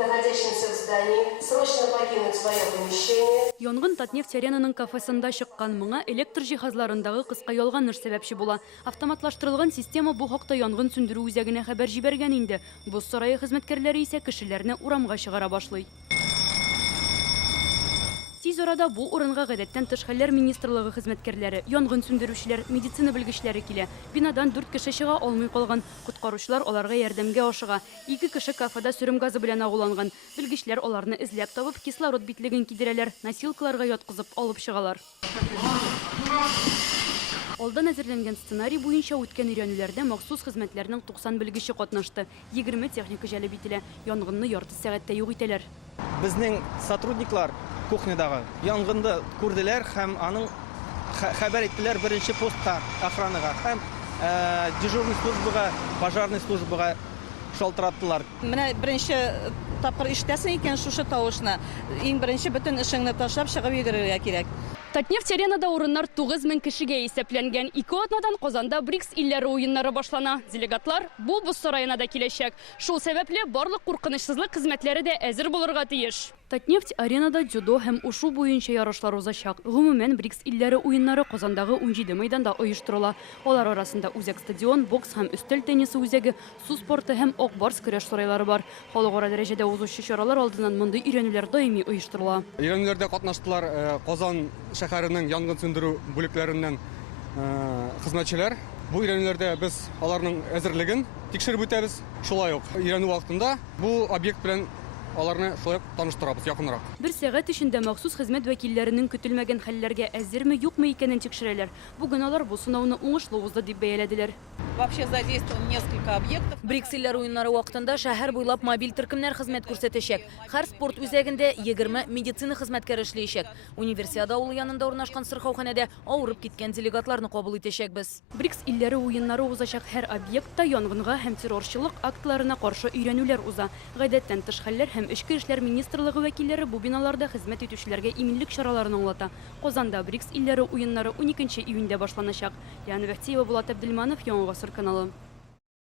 находящимся в здании срочно покинуть свое помещение. Янгын Татнефть-Аренаның кафесында чыккан моңа электр җиһазларындагы кыска ялганыш сәбәпче була. Автоматлаштырылган система бу хакта янгын сүндерү үзәгенә хәбәр җибәргән инде. Боз сарае хезмәткәрләре исә кешеләрне урамга чыгара башлый. Тиз арада бу урынга гадәттән тыш хәлләр министрлыгы хезмәткәрләре, янгын сүндерүчеләр, медицина белгечләре килә. Бинадан 4 кеше чыга алмый калган. Коткаручылар аларга ярдәмгә ашыга. 2 кеше кафеда сүрем газы белән агуланган. Белгечләр аларны эзләп табып, кислород битлеген кидерәләр, носилкаларга яткызып алып чыгалар. Алдан әзерләнгән сценарий буенча үткән өйрәнүләрдә махсус хезмәтләрнең 90 белгече катнашты. 20 техника җәлеп ителә. Янгынны ярты сәгатьтә юк итәләр. Безнең сотрудниклар кухнядагы янгынды күрделәр һәм аның хәбәр иттеләр беренче постка, охранага һәм дежурный службага, пожарный службага шалтыраттылар. Менә беренче тапкыр ишетәсең икән шушы тавышны. Иң беренче бөтен эшеңне ташлап чыгып йөгерергә кирәк. Татнефть-Аренада урыннар 9000 кешегә исәпләнгән. 2 атнадан Казанда БРИКС илләре уеннары башлана. Делегатлар бу Боз сараена да киләчәк. Шул сәбәпле барлык куркынычсызлык хезмәтләре дә әзер булырга тиеш. Татнефть-Аренада дзюдо һәм ушу буенча ярышлар узачак. Гомумән БРИКС илләре уеннары Казандагы 17 мәйданда оештырыла. Алар арасында үзәк стадион, бокс һәм өстәл теннисы үзәге, су спорты һәм ак барс көрәш сарайлары бар. Халыкара дәрәҗәдә узучы чаралар алдыннан мондый өйрәнүләр даими оештырыла. Өйрәнүләрдә катнаштылар Казан шәһәренең янгын сүндерү бүлекләреннән хезмәтчеләр. Бу өйрәнүләрдә без аларның әзерлеген тикшереп үтәбез. Шулай ук өйрәнү вакытында бу объект белән аларны шулай таныштырабыз якынрак. Бер сәгать эчендә махсус хезмәт вәкилләренең көтелмәгән хәлләргә әзерме, юкмы икәнен тикшерәләр. Бүген алар бу сынауны уңышлы узды дип бәяләделәр. Вообще задействован несколько объектов. БРИКС илләре уеннары вакытында шәһәр буйлап мобиль төркемнәр хезмәт күрсәтәчәк. Һәр спорт үзәгендә 20 медицина хезмәткәре эшләячәк. Универсиада авылы янында урнашкан сырхауханәдә авырып киткән делегатларны кабул итәчәкбез. БРИКС илләре уеннары узачак һәр объектта янгынга һәм террорчылык актларына каршы өйрәнүләр уза. Гадәттән тыш хәлләр һәм Эчке эшләр министрлыгы вәкилләре бу биналарда хезмәт итүчеләргә иминлек чараларын аңлата. Казанда БРИКС илләре уеннары 12 июньдә башланачак. Яны Вәхтиева, Булат Абделманов, Яңа Гасыр каналы.